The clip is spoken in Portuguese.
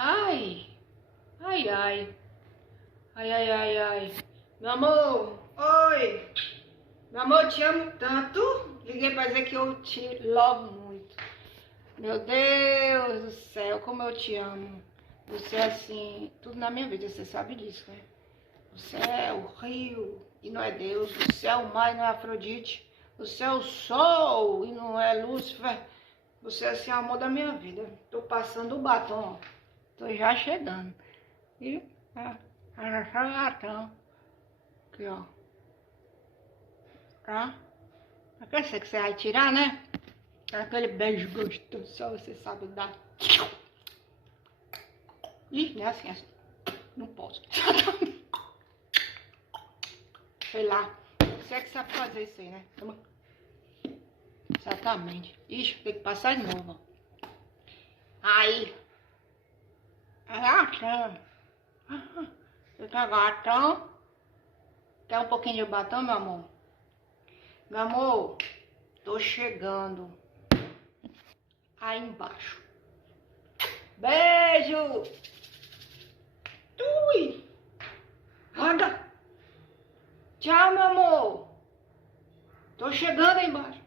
Ai, ai, ai, ai, ai, ai, ai. Meu amor, oi. Meu amor, eu te amo tanto. Liguei pra dizer que eu te love muito. Meu Deus do céu, como eu te amo. Você é assim, tudo na minha vida, você sabe disso, né? Você é o rio e não é Deus. Você é o mar e não é Afrodite. Você é o sol e não é Lúcifer. Você é assim, o amor da minha vida. Tô passando o batom, ó. Tô já chegando. E gatão. Aqui, ó. Tá? Eu sei que você vai tirar, né? Aquele beijo gostoso, só você sabe dar. Ih, não é assim, é assim. Não posso. Sei lá. Você é que sabe fazer isso aí, né? Exatamente. Ixi, tem que passar de novo, ó. Aí. Gatão. Fica gatão. Quer um pouquinho de batom, meu amor? Meu amor, tô chegando aí embaixo. Beijo! Ui! Roda! Tchau, meu amor! Tô chegando aí embaixo.